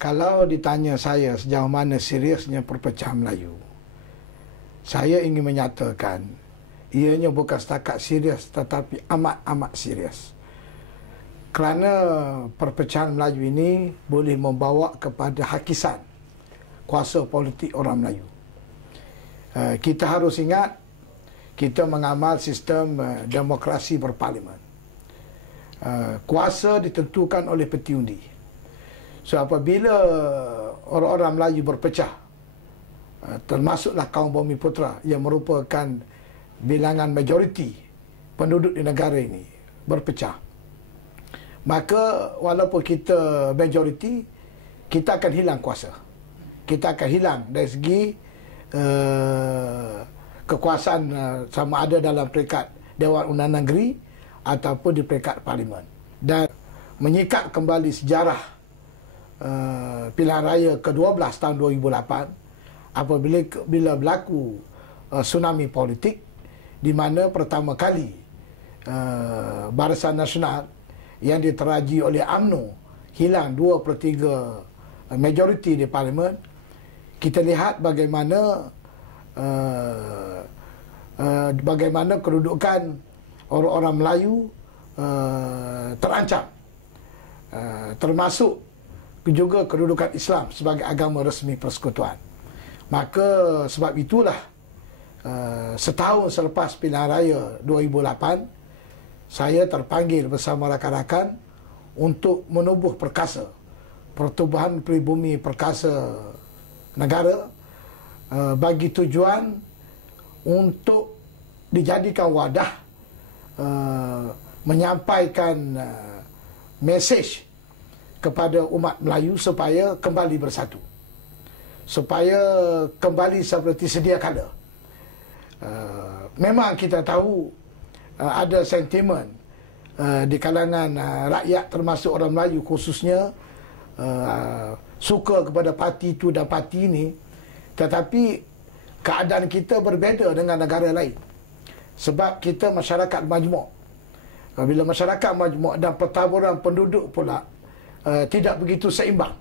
Kalau ditanya saya sejauh mana seriusnya perpecahan Melayu, saya ingin menyatakan ianya bukan setakat serius tetapi amat-amat serius. Kerana perpecahan Melayu ini boleh membawa kepada hakisan kuasa politik orang Melayu. Kita harus ingat, kita mengamal sistem demokrasi berparlimen. Kuasa ditentukan oleh peti undi. So apabila orang-orang Melayu berpecah, termasuklah kaum Bumiputera yang merupakan bilangan majoriti penduduk di negara ini berpecah, maka walaupun kita majoriti, kita akan hilang kuasa. Kita akan hilang dari segi kekuasaan, sama ada dalam peringkat Dewan Undangan Negeri ataupun di peringkat Parlimen. Dan menyikat kembali sejarah pilihan raya ke-12 tahun 2008 apabila berlaku tsunami politik, di mana pertama kali Barisan Nasional yang diteraji oleh UMNO hilang 2/3 majoriti di Parlimen. Kita lihat bagaimana kedudukan orang-orang Melayu terancam, termasuk juga kedudukan Islam sebagai agama resmi persekutuan. Maka sebab itulah setahun selepas pilihan raya 2008, saya terpanggil bersama rakan-rakan untuk menubuh perkasa Pertubuhan Pribumi Perkasa Negara, bagi tujuan untuk dijadikan wadah menyampaikan mesej kepada umat Melayu supaya kembali bersatu, supaya kembali seperti sedia kala. Memang kita tahu ada sentimen di kalangan rakyat, termasuk orang Melayu khususnya, suka kepada parti itu dan parti ini, tetapi keadaan kita berbeza dengan negara lain. Sebab kita masyarakat majmuk. Bila masyarakat majmuk dan pertaburan penduduk pula tidak begitu seimbang.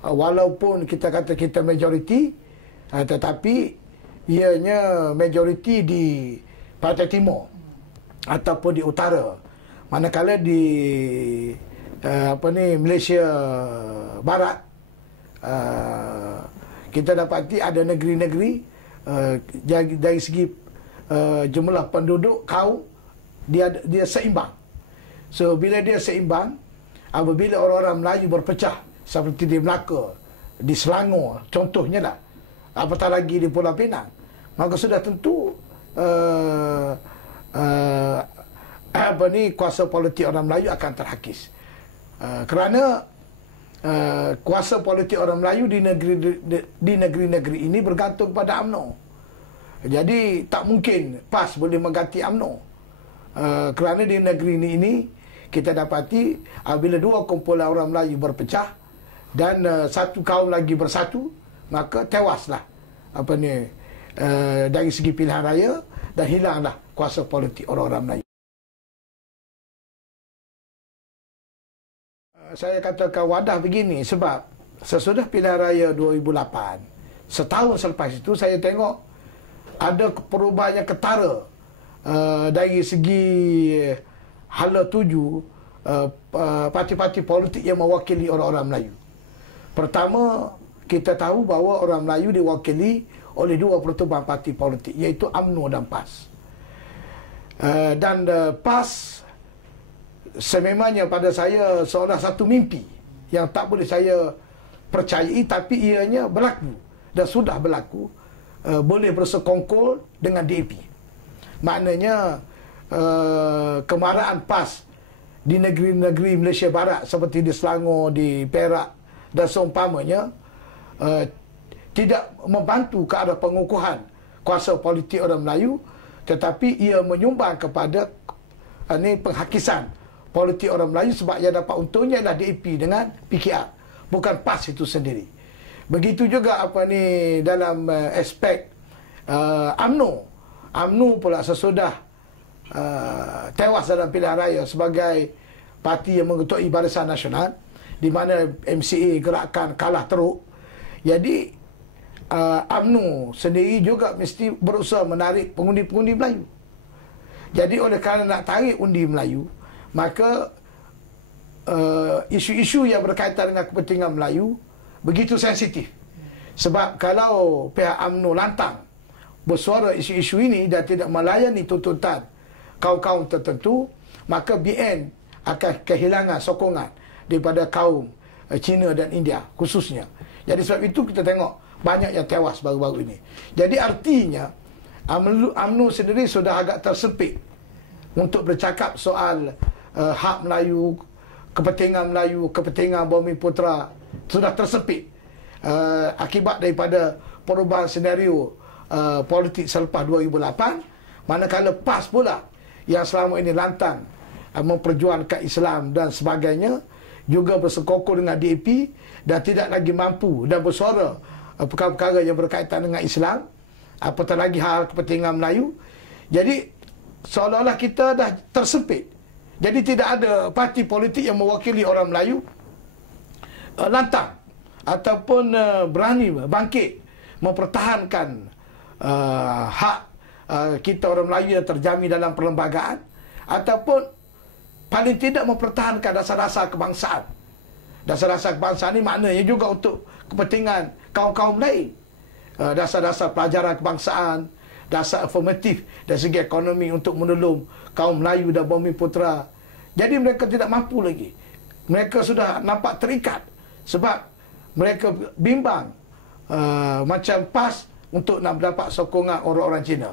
Walaupun kita kata kita majoriti, tetapi ianya majoriti di Pantai Timur ataupun di utara. Manakala di Malaysia Barat, kita dapati ada negeri-negeri dari segi jumlah penduduk kaum dia seimbang. So bila dia seimbang, apabila orang-orang Melayu berpecah seperti di Melaka, di Selangor contohnya lah, apatah lagi di Pulau Pinang, maka sudah tentu kuasa politik orang Melayu akan terhakis. Kerana kuasa politik orang Melayu di negeri-negeri ini bergantung pada UMNO. Jadi tak mungkin PAS boleh mengganti UMNO. Kerana di negeri ini kita dapati apabila dua kumpulan orang Melayu berpecah dan satu kaum lagi bersatu, maka tewaslah dari segi pilihan raya dan hilanglah kuasa politik orang-orang Melayu. Saya katakan wadah begini sebab sesudah pilihan raya 2008, setahun selepas itu saya tengok ada perubahan yang ketara dari segi hala tuju parti-parti politik yang mewakili orang-orang Melayu. Pertama, kita tahu bahawa orang Melayu diwakili oleh dua pertubuhan parti politik, iaitu UMNO dan PAS. Dan PAS sememangnya pada saya seolah satu mimpi yang tak boleh saya percayai, tapi ianya berlaku dan sudah berlaku, boleh bersekongkol dengan DAP. Maknanya kemarahan PAS di negeri-negeri Malaysia Barat seperti di Selangor, di Perak dan seumpamanya tidak membantu ke arah pengukuhan kuasa politik orang Melayu, tetapi ia menyumbang kepada penghakisan politik orang Melayu, sebab yang dapat untungnya adalah DAP dengan PKR, bukan PAS itu sendiri. Begitu juga dalam aspek UMNO. UMNO pula sesudah tewas dalam pilihan raya sebagai parti yang mengetuai Barisan Nasional, di mana MCA Gerakan kalah teruk. Jadi UMNO sendiri juga mesti berusaha menarik pengundi-pengundi Melayu. Jadi oleh kerana nak tarik undi Melayu, maka isu-isu yang berkaitan dengan kepentingan Melayu begitu sensitif. Sebab kalau pihak UMNO lantang bersuara isu-isu ini dan tidak melayani tuntutan kaum-kaum tertentu, maka BN akan kehilangan sokongan daripada kaum Cina dan India khususnya. Jadi sebab itu kita tengok banyak yang tewas baru-baru ini. Jadi artinya UMNO sendiri sudah agak tersepit untuk bercakap soal hak Melayu, kepentingan Melayu, kepentingan Bumiputera. Sudah tersepit akibat daripada perubahan senario politik selepas 2008. Manakala PAS pula yang selama ini lantang memperjuangkan Islam dan sebagainya juga bersekongkol dengan DAP dan tidak lagi mampu dan bersuara perkara-perkara yang berkaitan dengan Islam, apatah lagi hal kepentingan Melayu. Jadi seolah-olah kita dah tersepit. Jadi tidak ada parti politik yang mewakili orang Melayu lantang ataupun berani bangkit mempertahankan hak kita orang Melayu yang terjamin dalam perlembagaan, ataupun paling tidak mempertahankan dasar-dasar kebangsaan. Dasar-dasar kebangsaan ini maknanya juga untuk kepentingan kaum-kaum lain. Dasar-dasar pelajaran kebangsaan, dasar afirmatif dari segi ekonomi untuk menolong kaum Melayu dan Bumiputera. Jadi mereka tidak mampu lagi. Mereka sudah nampak terikat sebab mereka bimbang macam PAS untuk nak mendapat sokongan orang-orang Cina.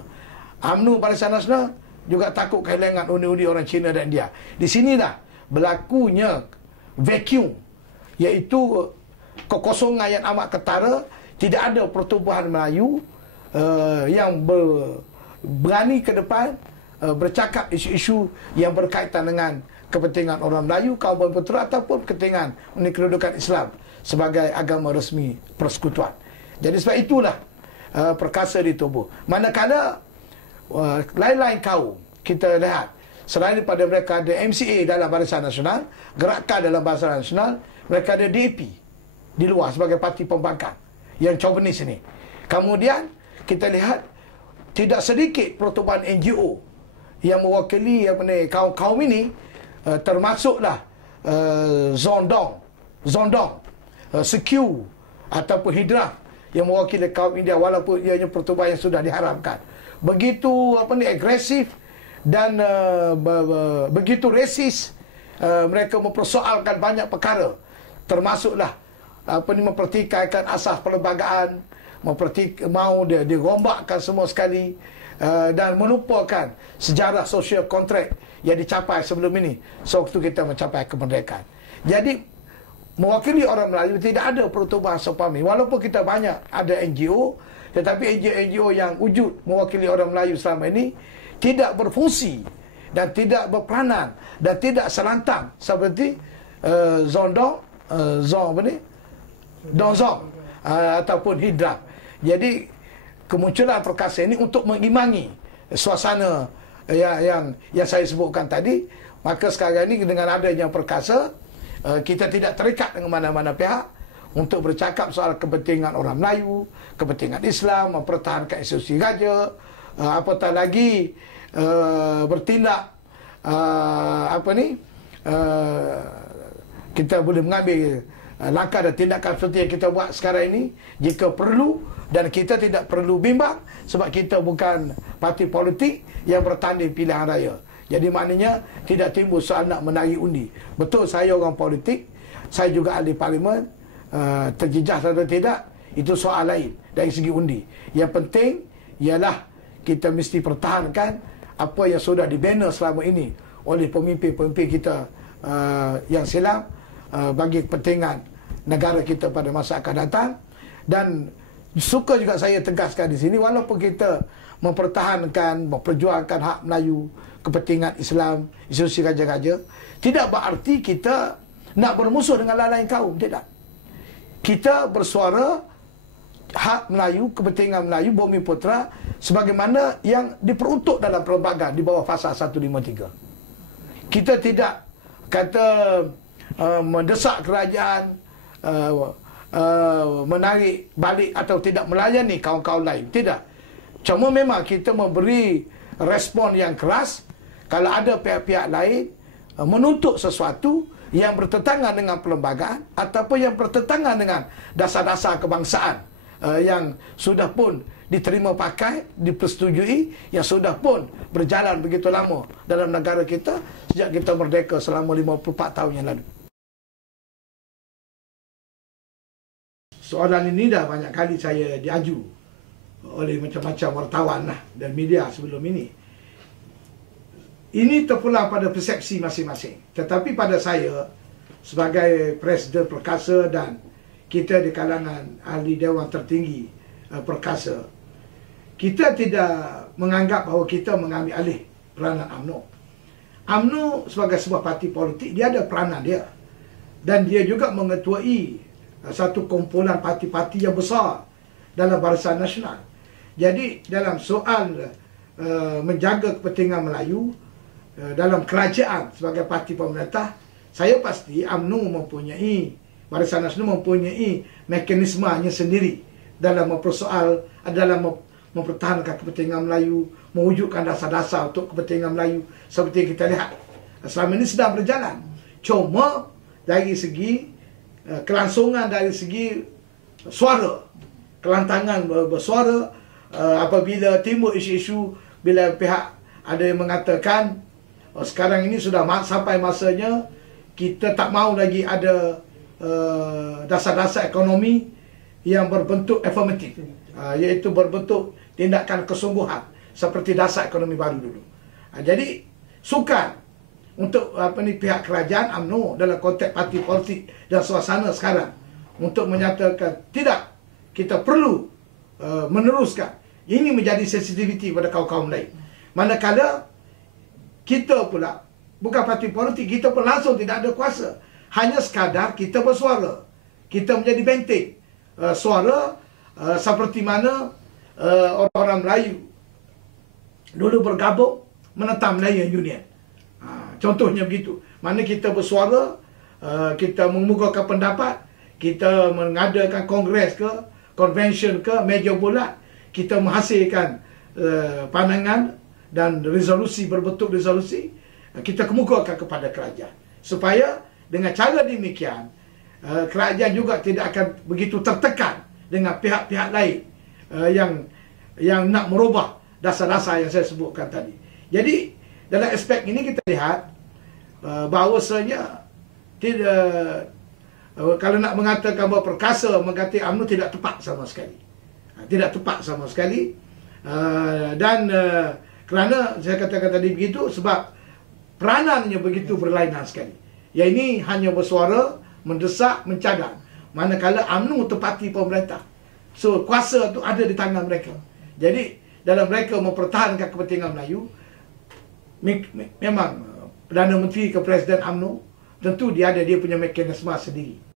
UMNO Barisan Nasional juga takut kehilangan undi-undi orang Cina dan India. Di sinilah berlakunya vacuum, iaitu kekosongan yang amat ketara. Tidak ada pertubuhan Melayu yang berani ke depan bercakap isu-isu yang berkaitan dengan kepentingan orang Melayu, kaum Bumiputera ataupun kepentingan kedudukan Islam sebagai agama resmi persekutuan. Jadi sebab itulah perkasa di tubuh. Manakala lain-lain kaum kita lihat, selain daripada mereka ada MCA dalam Barisan Nasional, Gerakan dalam Barisan Nasional, mereka ada DAP di luar sebagai parti pembangkang yang chauvinis ini. Kemudian kita lihat tidak sedikit pertubuhan NGO yang mewakili kaum-kaum ini, termasuklah Zondong, Sekiu ataupun Hidraf yang mewakili kaum India, walaupun ianya pertubuhan yang sudah diharamkan. Begitu agresif dan begitu resis, mereka mempersoalkan banyak perkara, termasuklah mempertikaikan asas perlembagaan, mau dia dirombakkan semua sekali, dan melupakan sejarah social contract yang dicapai sebelum ini sewaktu kita mencapai kemerdekaan. Jadi mewakili orang Melayu tidak ada pertubuhan seumpama. Walaupun kita banyak ada NGO, tetapi NGO yang wujud mewakili orang Melayu selama ini tidak berfungsi dan tidak berperanan dan tidak selantang seperti Donzong ataupun Hidraf. Jadi kemunculan perkasa ini untuk mengimbangi suasana yang saya sebutkan tadi. Maka sekarang ini dengan adanya perkasa, kita tidak terikat dengan mana-mana pihak untuk bercakap soal kepentingan orang Melayu, kepentingan Islam, mempertahankan institusi raja, apatah lagi bertindak kita boleh mengambil langkah dan tindakan seperti yang kita buat sekarang ini jika perlu, dan kita tidak perlu bimbang sebab kita bukan parti politik yang bertanding pilihan raya. Jadi maknanya tidak timbul soal nak menarik undi. Betul saya orang politik, saya juga ahli parlimen, terjejas atau tidak itu soal lain dari segi undi. Yang penting ialah kita mesti pertahankan apa yang sudah dibina selama ini oleh pemimpin-pemimpin kita yang silam bagi kepentingan negara kita pada masa akan datang. Dan suka juga saya tegaskan di sini, walaupun kita mempertahankan, memperjuangkan hak Melayu, kepentingan Islam, institusi raja-raja, tidak berarti kita nak bermusuh dengan lain-lain kaum. Tidak. Kita bersuara hak Melayu, kepentingan Melayu, Bumiputera sebagaimana yang diperuntuk dalam perlembagaan di bawah Fasal 153. Kita tidak kata mendesak kerajaan menarik balik atau tidak melayani kaum-kaum lain. Tidak. Cuma memang kita memberi respon yang keras kalau ada pihak-pihak lain menuntut sesuatu yang bertentangan dengan perlembagaan ataupun yang bertentangan dengan dasar-dasar kebangsaan yang sudah pun diterima pakai, dipersetujui, yang sudah pun berjalan begitu lama dalam negara kita sejak kita merdeka selama 54 tahun yang lalu. Soalan ini dah banyak kali saya diaju oleh macam-macam wartawan lah dan media sebelum ini. Ini terpulang pada persepsi masing-masing. Tetapi pada saya sebagai Presiden Perkasa dan kita di kalangan ahli Dewan Tertinggi Perkasa, kita tidak menganggap bahawa kita mengambil alih peranan UMNO. UMNO sebagai sebuah parti politik, dia ada peranan dia. Dan dia juga mengetuai satu kumpulan parti-parti yang besar dalam Barisan Nasional. Jadi dalam soal menjaga kepentingan Melayu dalam kerajaan sebagai parti pemerintah, saya pasti UMNO mempunyai, Barisan Nasional mempunyai mekanismenya sendiri dalam mempersoal, dalam mempertahankan kepentingan Melayu, mewujudkan dasar-dasar untuk kepentingan Melayu seperti yang kita lihat selama ini sedang berjalan. Cuma dari segi kelangsungan, dari segi suara, kelantangan bersuara, apabila timbul isu-isu, bila pihak ada yang mengatakan sekarang ini sudah sampai masanya kita tak mahu lagi ada dasar-dasar ekonomi yang berbentuk afirmatif, iaitu berbentuk tindakan kesungguhan seperti dasar ekonomi baru dulu. Jadi sukar untuk pihak kerajaan UMNO dalam konteks parti politik dan suasana sekarang untuk menyatakan tidak, kita perlu meneruskan. Ini menjadi sensitiviti pada kaum-kaum lain. Manakala kita pula bukan parti politik, kita pun langsung tidak ada kuasa. Hanya sekadar kita bersuara. Kita menjadi benteng suara seperti mana orang-orang Melayu dulu bergabung menentang Malayan Union. Contohnya begitu. Mana kita bersuara, kita mengemukakan pendapat, kita mengadakan kongres ke, convention ke, meja bulat, kita menghasilkan pandangan dan resolusi, berbentuk resolusi, kita kemukakan kepada kerajaan. Supaya dengan cara demikian, kerajaan juga tidak akan begitu tertekan dengan pihak-pihak lain yang nak merubah dasar-dasar yang saya sebutkan tadi. Jadi dalam aspek ini kita lihat bahawasanya tidak, kalau nak mengatakan bahawa Perkasa mengatakan UMNO tidak tepat sama sekali. Tidak tepat sama sekali. Dan kerana saya katakan tadi begitu sebab peranannya begitu berlainan sekali. Yang ini hanya bersuara, mendesak, mencadang. Manakala UMNO tepati pemerintah. So kuasa tu ada di tangan mereka. Jadi dalam mereka mempertahankan kepentingan Melayu, memang Perdana Menteri ke Presiden UMNO, tentu dia ada dia punya mekanisme sendiri.